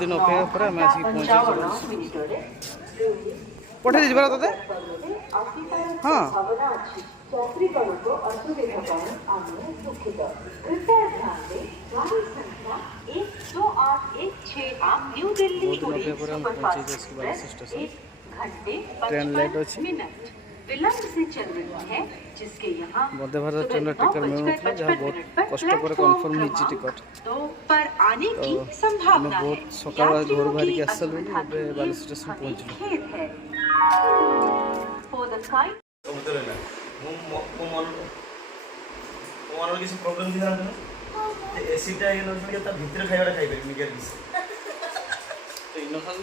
दिन अपेक्षा पर आम आसिक पठे दीजिए बरा तोते हाँ ट्रेन लेट अच्छी विलंब से चल रही है जिसके यहाँ वंदे भारत ट्रेन टिकट मिलुनथला जहाँ बहुत कष्ट पर कन्फर्म होइछि टिकट तो पर आने की संभावना है। बहुत सकाळ घर बाहर के आसल बे बाल स्टेशन पहुंचलो फॉर द स्काई मोर किसी प्रॉब्लम दिना न एसी टा ये लोग के भीतर खाइबा खाइ परबे निके दिस तो इनो खालु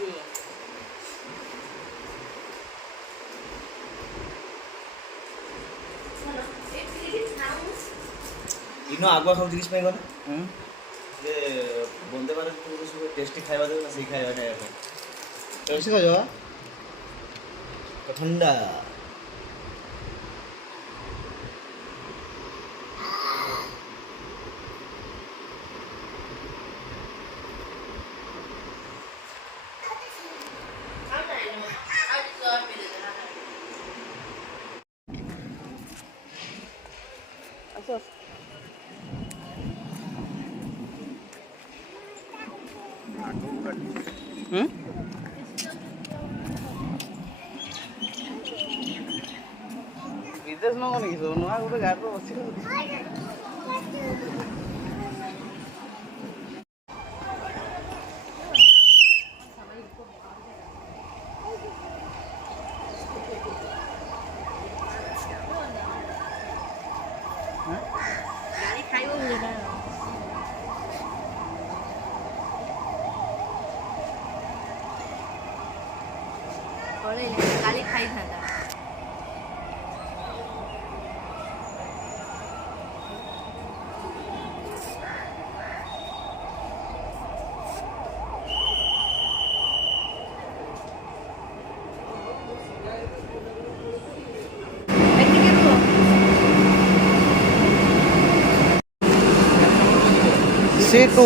इनो आगुआ खाऊ जिनिस पाइ गन जे वंदे भारत को सब टेस्टी खाइबा दे ना सही खाइबा नै अपन कैसे खा जावा ठंडा विदेश न गनी कि नुआ गोटे गाड़ी रे बसी गाड़ी खाई था C2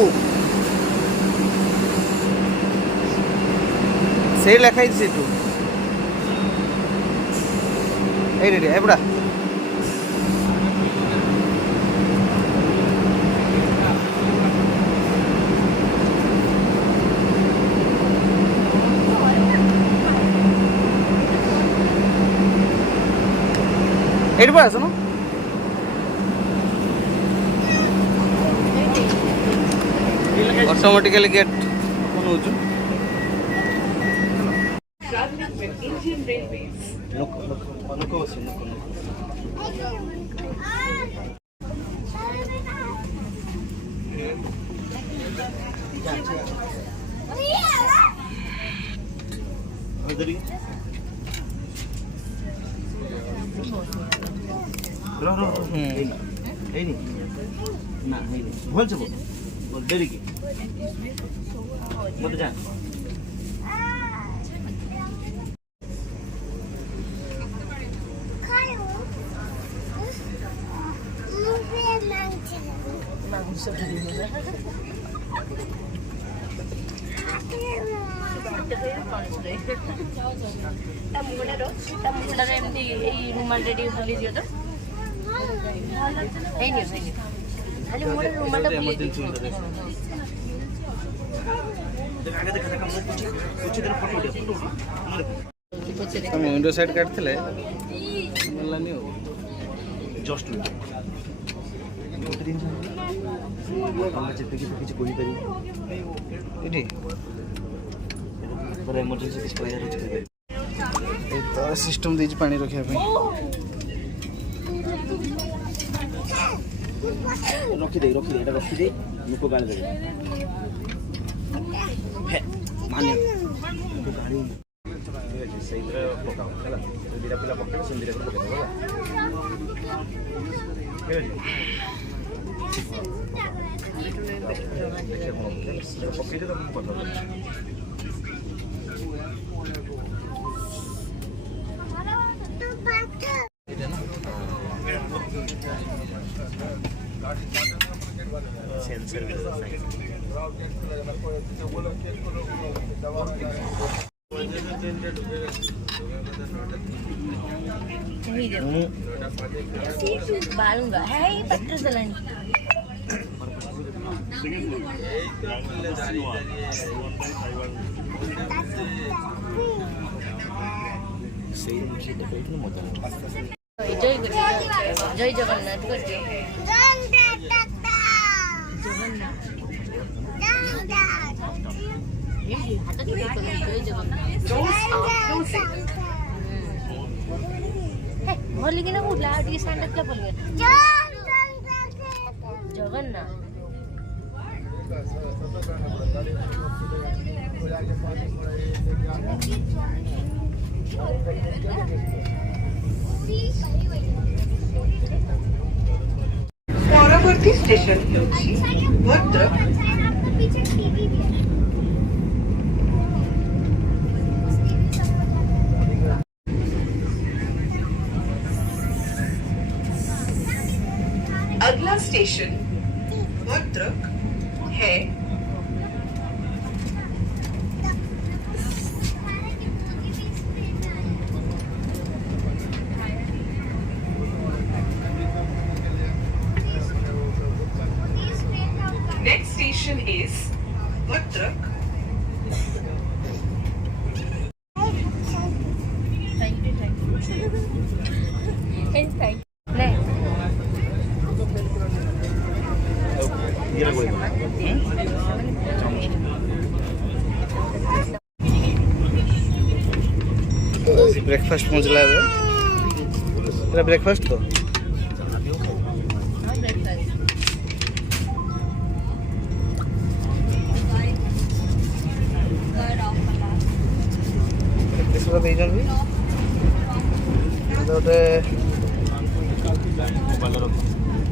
से लेखा C2 ए रेडी ए बड़ा एडी बड़ा सुनो ऑटोमेटिकली गेट ओपन हो जो इंडियन रेलवेज लोक बस ना भल से बोल देरी की मत जा रुमाल रेडी खोली दियो तो नहीं खाली मोर रुमाल टा इमरजेंसी में देख आगे देख कुछ दिन फोटो उठा हम विंडो साइड काटथिले मिललानी हो जस्ट हम चित्त की किछ कोई करी इडी पर इमरजेंसी किछ कोई यार कर दे ए तो सिस्टम दीज पानी रखिया पे रखी दे एटा रखी दे नुको गाल दे हे माने नुको गाड़ी सही तरह पकाओ चला दीरा पिला पकड़ संदीरा को पकड़ देबा ପକେଇଲେ ତମକୁ କଥା କହୁଛି। सेंसर भी बालूंगा है पत्थर चलानी जय जगन्नाथ करके भोली कि ना उठला टी सांडत ला बोल जगन्नाथ ପରବର୍ତ୍ତୀ ଷ୍ଟେସନ ହେଉଛି ଭଦ୍ରକ। अगला स्टेशन भद्रक है। Next station is Bhadrak. Breakfast पहुंचला है तेरा ब्रेकफास्ट तो किसका भेजन भी तो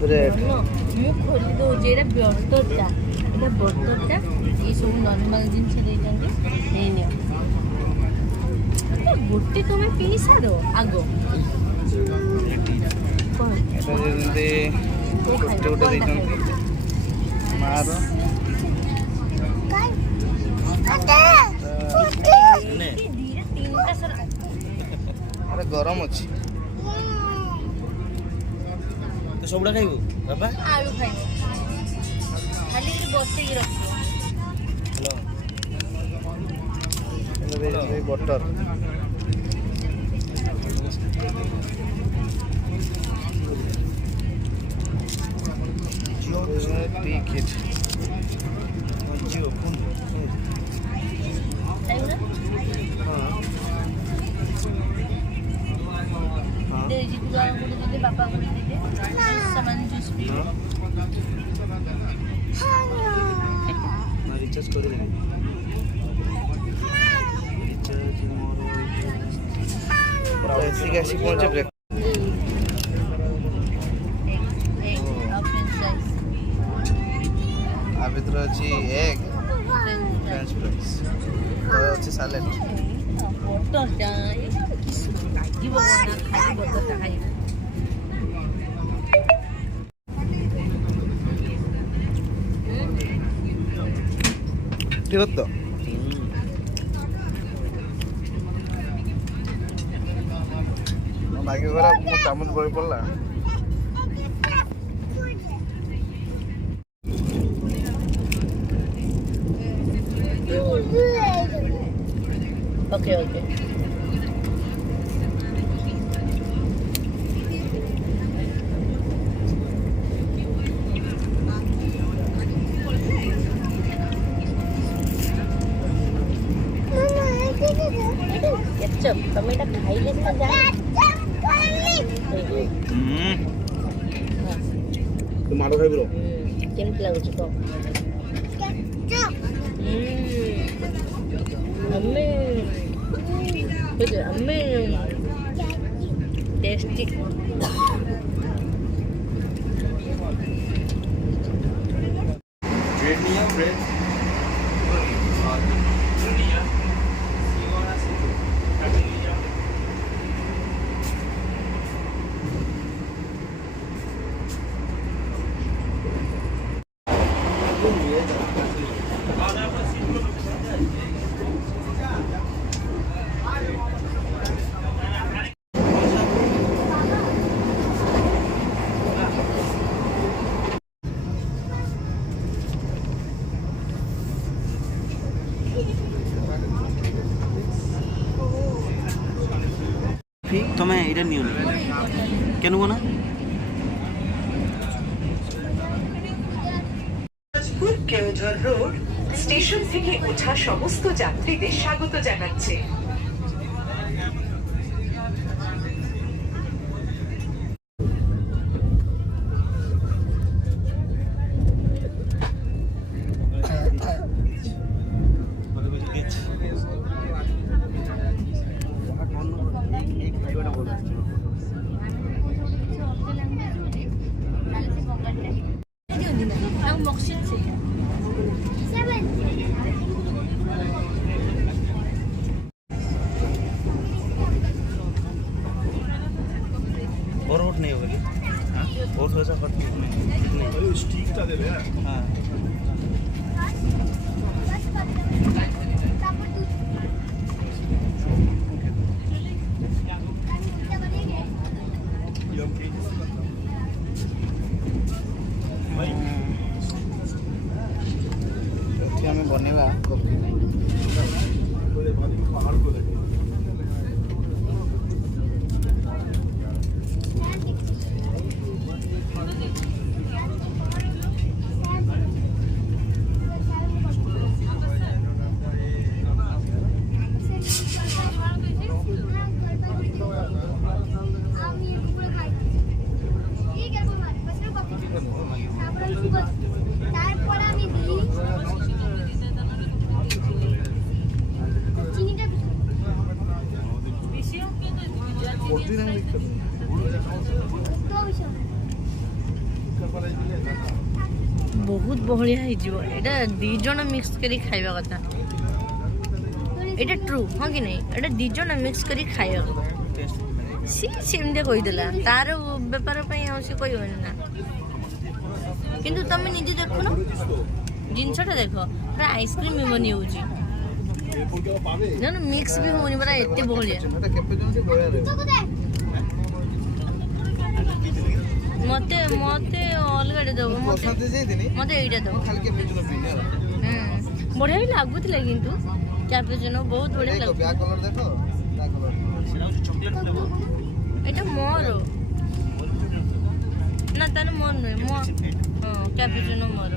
ब्रेड मु खोली दो जेरा बटरटा एटा बटरटा ये सब नॉर्मल जिंस देइतंगे नहीं नियो गोटे तुम्हें पीसा दो आगो এটা যেমনি গোটে গোটে ଦେଇଛନ୍ତି ମାର ଆରେ ଗରମ ଅଛି तो सबुड़ा खाइबू बाबा आलू खाई खाली बसई रखो हेलो এটা ଦେଇଛନ୍ତି ବଟର टी किट जियो फोन दे जी पूरा मुझे दे पापा को दे दे सामान जूस पी मैं रिचार्ज कर देबी रिचार्ज मोर ऐसी कैसी पहुंचे ब्रेक आ भीतर अच्छी एग फ्रेंच फ्राइज तो अच्छी सैलेड बटर जाए किसी लागी बना खाली बटर खाई ठीक तो मागे गरा मो चामच बळी पडला ओके ओके केचप टमेटा खाइले ना जा तो मारो खाइबो केमती लाଗୁଛି କହ अम्मे टेस्टी ब्रेड नहीं है ब्रेड तुम्हें এটা নিও না কেন গো না কেওঝর রোড স্টেশন থেকে ওঠা সমস্ত যাত্রীদের স্বাগত জানাচ্ছে। और वोट नहीं होगा क्या और थोड़ा सा फर्क नहीं स्टिकটা দেবে हाँ हमें बनेगा बहुत बहलिया एटा दी जन मिक्स करी खाइबा कथा एटा ट्रू हाँ कि नहीं एटा दी जन मिक्स करी खाइबा सी सेमदे कहि देला तार व्यापार पई से कोई ना किंतु तमे निजे देखो ना जिनसटा देखो पूरा आइसक्रीम भी बनी होउची ना मिक्स भी होनी बड़ा एते बहलिया मते मते अलगड़े दब मते एटा दब बढ़िया भी लागुला किंतु कैपुचिनो बहुत बढ़िया लागु এটা মোর না তাহলে মোর নয় মো ক্যাপুচিনো মোর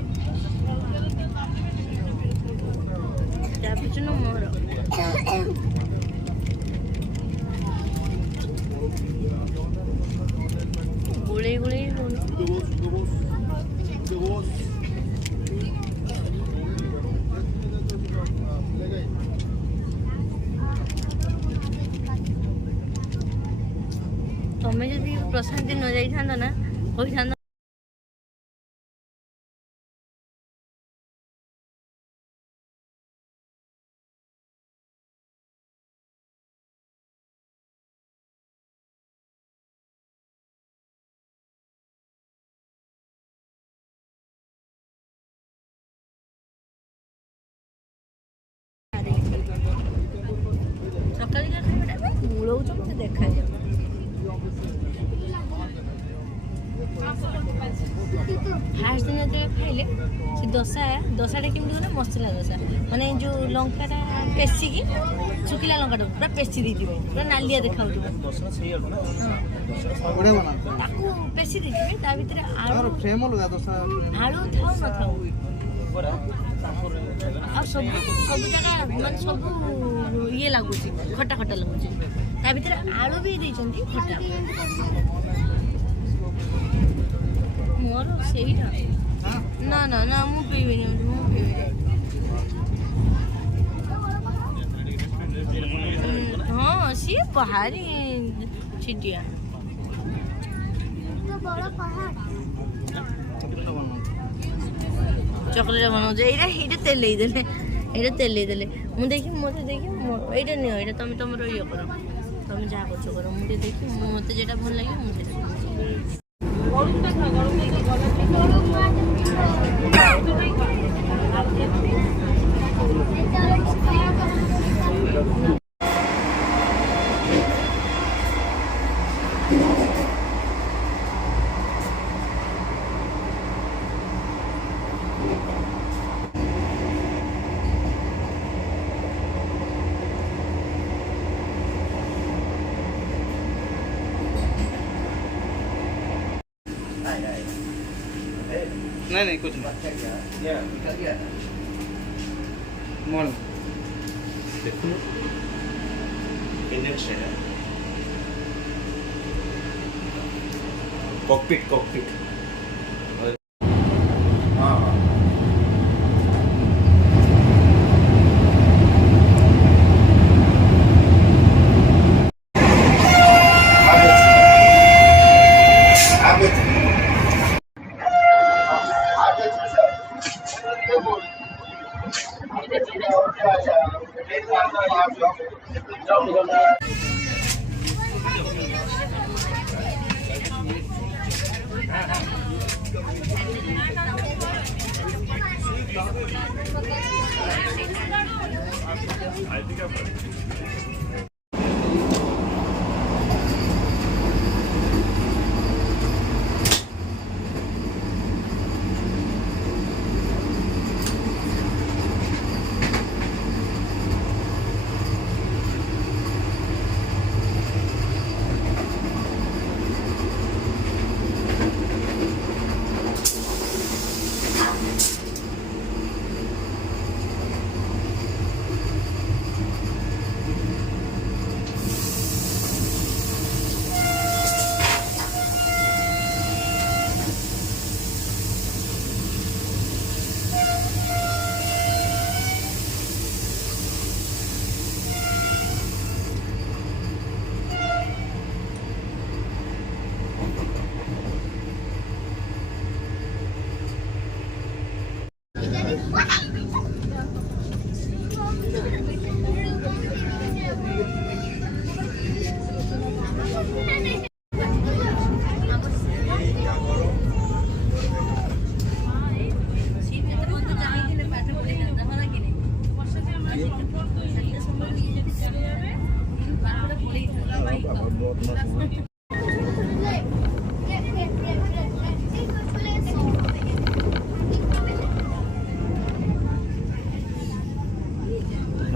ক্যাপুচিনো মোর গুড়ে গুড়ে तमें जदि प्रशांत दिन न जाई ना होई था सकाल मूल देखा जाए फास्ट दिन जो खाइले से दशाटा केमती गला मसला दशा माने जो लंका पेसिकी शुखिला लंका पूरा पेसी दी पूरा नालिया देखा पेसी दी आलू थाऊ न थाऊ सब जगह मान सब ये लगुच खटा खटा लगुच आलू भी देती खटा मोर सेटा ना ना ना मु पीबेनी हाँ सी पहाड़ी छिटिया ଚକୋଲେଟ୍ ବନାଉଛ ଏଇଟା ତେଲେଇ ଦେଲେ ମୁଁ ଦେଖି ମୋତେ ଦେଖି ଏଇଟା ନିଅ ଏଇଟା ତମେ ତମର ଇଏ କର ତମେ ଯାହା କରୁଛ କର ମୁଁ ଟିକେ ଦେଖି ମୋତେ ଯେଟା ଭଲ ଲାଗିବ ମୁଁ ସେଇଟା नहीं कुछ नहीं मोन देखो इंडेक्स है कॉकपिट हाँ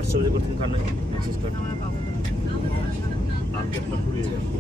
व्हाट्सएप करते हैं खाना मैसेज करते हैं आपके अपना पूरी